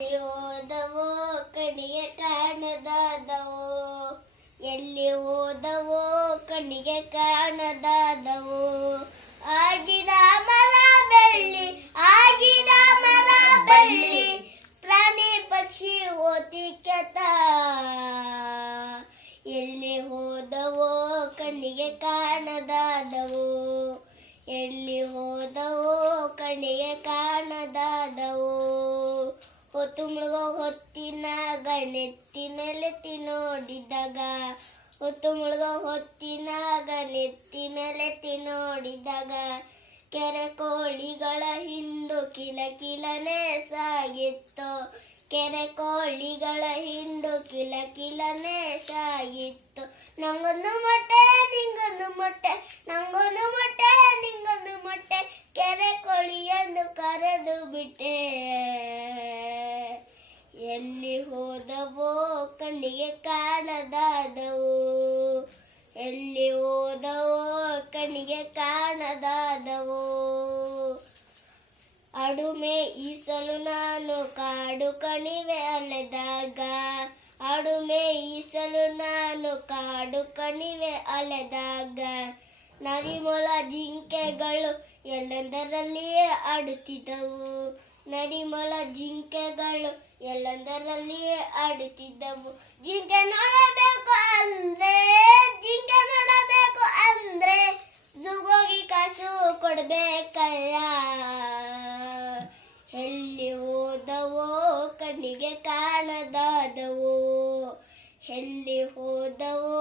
ಹೋದವೋ ಕಣಿಗೆ ಕಾಣದಾದವೋ, ಎಲ್ಲಿ ಹೋದವೋ ಕಣಿಗೆ ಕಾಣದಾದವೋ. ಆ ಗಿಡ ಮರ ಬೆಳ್ಳಿ, ಆ ಗಿಡ ಮರ ಬೆಳ್ಳಿ, ಪ್ರಾಣಿ ಪಕ್ಷಿ ಓತಿಕೆತ. ಎಲ್ಲಿ ಹೋದವೋ ಕಣ್ಣಿಗೆ ಕಾಣದಾದವೋ, ಎಲ್ಲಿ ಹೋದವೋ ಕಣ್ಣಿಗೆ ಕಾಣದಾದವೋ. ಹೊತ್ತು ಮುಳುಗೋ ಹೊತ್ತಿನಾಗ ನೆತ್ತಿನಲೆತ್ತಿ ನೋಡಿದಾಗ, ಹೊತ್ತು ಮುಳುಗೋ ಹೊತ್ತಿನಾಗ ನೆತ್ತಿನಲೆತ್ತಿ ನೋಡಿದಾಗ, ಕೆರೆ ಕೋಳಿಗಳ ಹಿಂಡು ಕಿಲ ಕಿಲನೆ ಸಾಗಿತ್ತು, ಕೆರೆ ಕೋಳಿಗಳ ಹಿಂಡು ಕಿಲ ಕಿಲನೆ ಸಾಗಿತ್ತು. ನಂಗೊಂದು ಮೊಟ್ಟೆ ನಿಂಗೊಂದು ಮೊಟ್ಟೆ, ನಂಗೊಂದು ಮೊಟ್ಟೆ ನಿಂಗೊಂದು ಮೊಟ್ಟೆ, ಕೆರೆ ಕೋಳಿ ಎಂದು ಕರೆದು ಬಿಟ್ಟೆ. ಎಲ್ಲಿ ಹೋದವೋ ಕಣ್ಣಿಗೆ ಕಾಣದಾದವೋ, ಎಲ್ಲಿ ಹೋದವೋ ಕಣ್ಣಿಗೆ ಕಾಣದಾದವೋ. ಅಡುಮೆ ಈಸಲು ನಾನು ಕಾಡು ಕಣಿವೆ ಅಲೆದಾಗ, ಅಡುಮೆ ಈಸಲು ನಾನು ಕಾಡು ಕಣಿವೆ ಅಲೆದಾಗ, ನರಿಮೊಳ ಜಿಂಕೆಗಳು ಎಲ್ಲಂದರಲ್ಲಿಯೇ ಆಡುತ್ತಿದ್ದವು, ನರಿಮೊಳ ಜಿಂಕೆಗಳು ಎಲ್ಲಂದರಲ್ಲಿಯೇ ಆಡುತ್ತಿದ್ದವು. ಜಿಂಕೆ ನೋಡಬೇಕು ಅಂದ್ರೆ, ಜಿಂಕೆ ನೋಡಬೇಕು ಅಂದ್ರೆ ಝೂಗೋಗಿ ಕಾಸು ಕೊಡ್ಬೇಕಲ್ಲ. ಎಲ್ಲಿ ಹೋದವೋ ಕಣ್ಣಿಗೆ ಕಾಣದಾದವೋ, ಎಲ್ಲಿ ಹೋದವೋ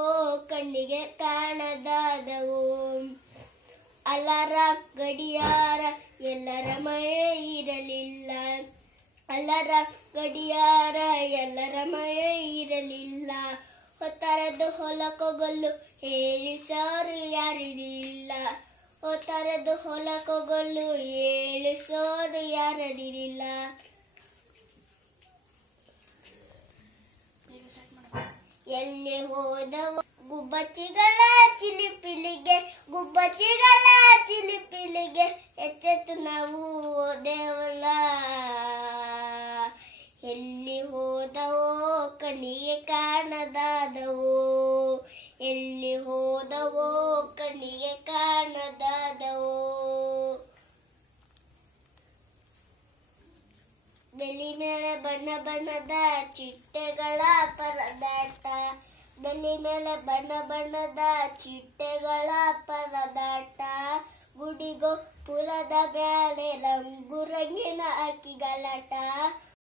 ಕಣ್ಣಿಗೆ ಕಾಣದಾದವೋ. ಅಲಾರಾಂ ಗಡಿಯಾರ ಎಲ್ಲರ ಮನೆ ಇರಲಿಲ್ಲ, ಅಲಾರಾಂ ಗಡಿಯಾರ ಎಲ್ಲರ ಮನೆ ಇರಲಿಲ್ಲ. ಹೊತ್ತರದು ಹೊಲಕೊಗಲು ಹೇಳಿಸೋರು ಯಾರಿರಲಿಲ್ಲ, ಹೊತ್ತರದು ಹೊಲಕೊಗಲು ಹೇಳಿಸೋರು ಯಾರಿರಲಿಲ್ಲ. ಎಲ್ಲಿ ಹೋದವೋ ಗುಬ್ಬಚ್ಚಿಗಳ ಚಿಲಿಪಿಲಿಗೆ, ಗುಬ್ಬಚ್ಚಿಗಳ ಚಿಲಿಪಿಲಿಗೆ ಎಚ್ಚೆತ್ತು ನಾವು ಹೋದೆವಲ್ಲ. ಎಲ್ಲಿ ಹೋದವೋ ಕಣ್ಣಿಗೆ ಕಾಣದಾದವೋ, ಎಲ್ಲಿ ಹೋದವೋ ಕಣ್ಣಿಗೆ ಕಾಣದಾದವೋ. ಬೆಲಿ ಮೇಲೆ ಬಣ್ಣ ಬಣ್ಣದ ಚಿಟ್ಟೆಗಳ ಪರದಾಟ, ಬೆಲಿ ಮೇಲೆ ಬಣ್ಣ ಬಣ್ಣದ ಚಿಟ್ಟೆಗಳ ಪರದಾಟ. ಗುಡಿಗೋ ಪುರದ ಮೇಲೆ ರಂಗು ರಂಗಿನ ಅಕ್ಕಿಗಳಾಟ,